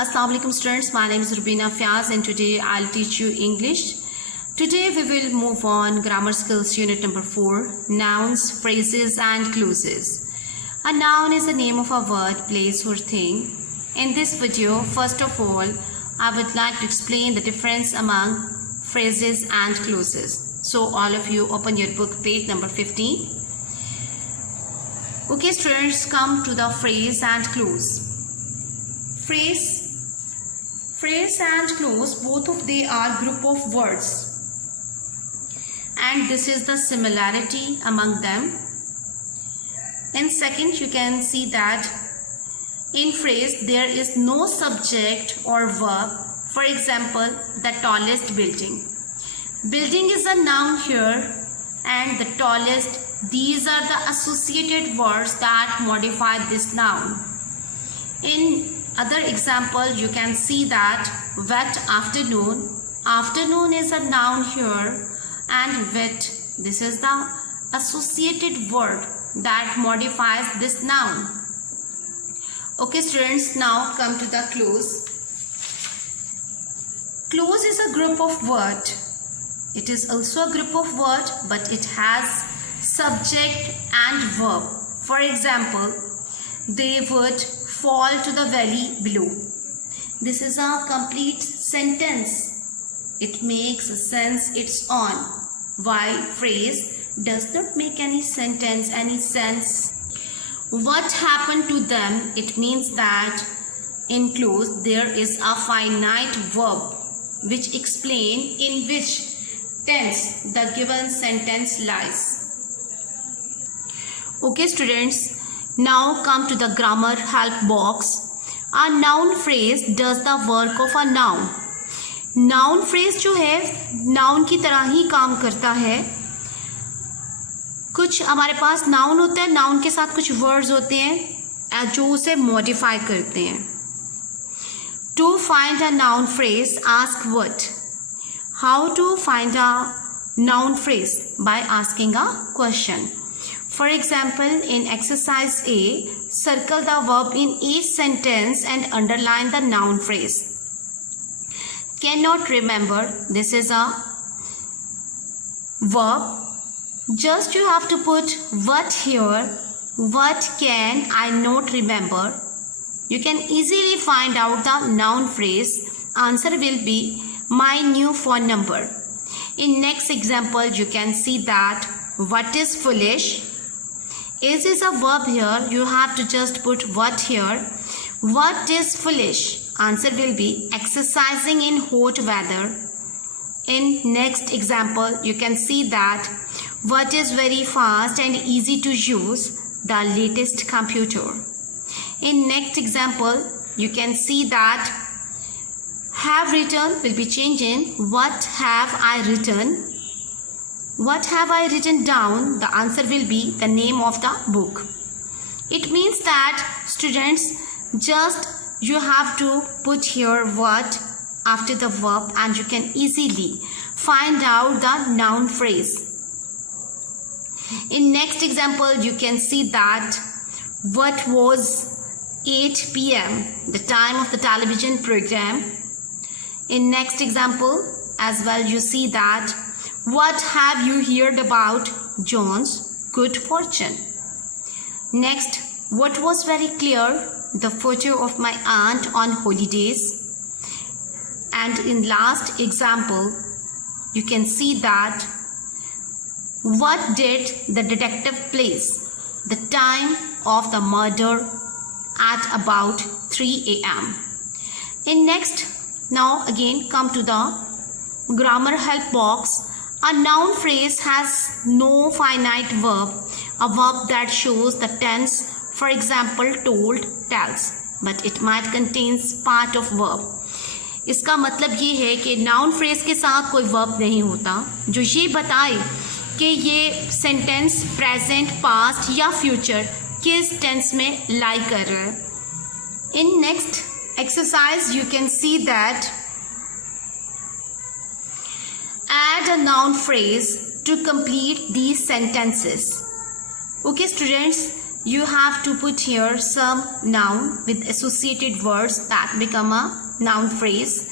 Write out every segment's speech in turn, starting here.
Assalamu alaikum students, my name is Rubina Fiaz and today I'll teach you English. Today we will move on grammar skills unit number 4, nouns, phrases and clauses. A noun is the name of a word, place or thing. In this video, first of all, I would like to explain the difference among phrases and clauses. So all of you open your book page number 15. Okay students, come to the phrase and clause. Phrase and clause, both of they are group of words, and this is the similarity among them. In second, you can see that in phrase there is no subject or verb. For example, the tallest building. Building is a noun here, and the tallest, these are the associated words that modify this noun. In other example, you can see that wet afternoon. Afternoon is a noun here, and wet, this is the associated word that modifies this noun. Okay students, now come to the clause. Clause is a group of word. It is also a group of word, but it has subject and verb. For example, they would fall to the valley below. This is a complete sentence. It makes a sense its own, while phrase does not make any sense. What happened to them? It means that in clause there is a finite verb which explain in which tense the given sentence lies. Okay students, now come to the grammar help box. A noun phrase does the work of a noun. Noun phrase जो है noun की तरह ही काम करता है. कुछ हमारे पास noun होता है, noun के साथ कुछ words होते हैं जो उसे modify करते हैं. To find a noun phrase, ask what? How to find a noun phrase? By asking a question. For example, in exercise A, circle the verb in each sentence and underline the noun phrase. Cannot remember, this is a verb. Just you have to put what here. What can I not remember? You can easily find out the noun phrase. Answer will be my new phone number. In next example, you can see that what is foolish? Is a verb here. You have to just put what here. What is foolish? Answer will be exercising in hot weather. In next example, you can see that what is very fast and easy to use? The latest computer. In next example, you can see that have written will be changed in what have I written. What have I written down? The answer will be the name of the book. It means that students, just you have to put here what after the verb and you can easily find out the noun phrase. In next example, you can see that what was 8 p.m. the time of the television program. In next example as well, you see that what have you heard about John's good fortune? Next, what was very clear? The photo of my aunt on holidays. And in last example, you can see that what did the detective place? The time of the murder at about 3 a.m. In next, now again come to the grammar help box. A noun phrase has no finite verb, a verb that shows the tense, for example, told, tells, but it might contains part of verb. इसका मतलब ये है कि noun phrase के साथ कोई verb नहीं होता जो ये बताए कि ये sentence present, past या future किस tense में lie कर रहा है. In next exercise, you can see that add a noun phrase to complete these sentences. Okay students, you have to put here some noun with associated words that become a noun phrase.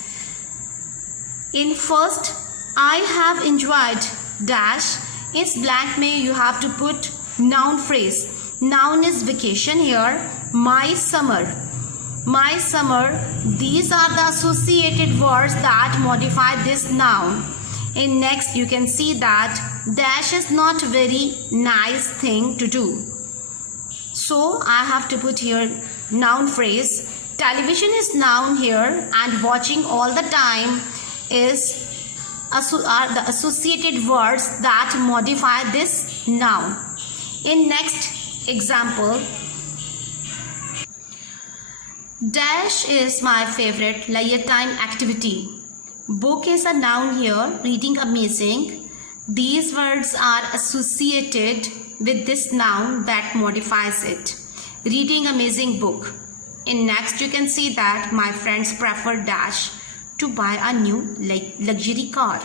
In first, I have enjoyed dash. Is blank में you have to put noun phrase. Noun is vacation here. My summer. My summer. These are the associated words that modify this noun. In next, you can see that dash is not a very nice thing to do. So I have to put here noun phrase. Television is noun here, and watching all the time are the associated words that modify this noun. In next example, dash is my favorite leisure time activity. Book is a noun here, reading amazing. These words are associated with this noun that modifies it. Reading amazing book. In next, you can see that my friends prefer dash to buy a new luxury car.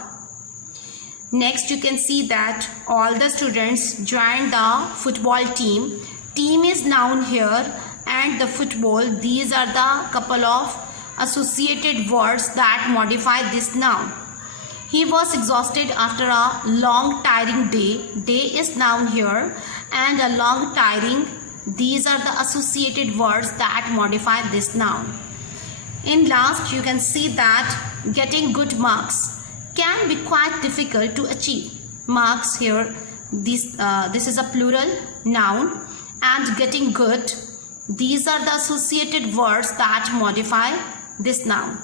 Next, you can see that all the students joined the football team. Team is noun here, and the football, these are the couple of associated words that modify this noun. He was exhausted after a long tiring day. Day is noun here, and a long tiring, these are the associated words that modify this noun. In last, you can see that getting good marks can be quite difficult to achieve. Marks here, this is a plural noun, and getting good, these are the associated words that modify this noun.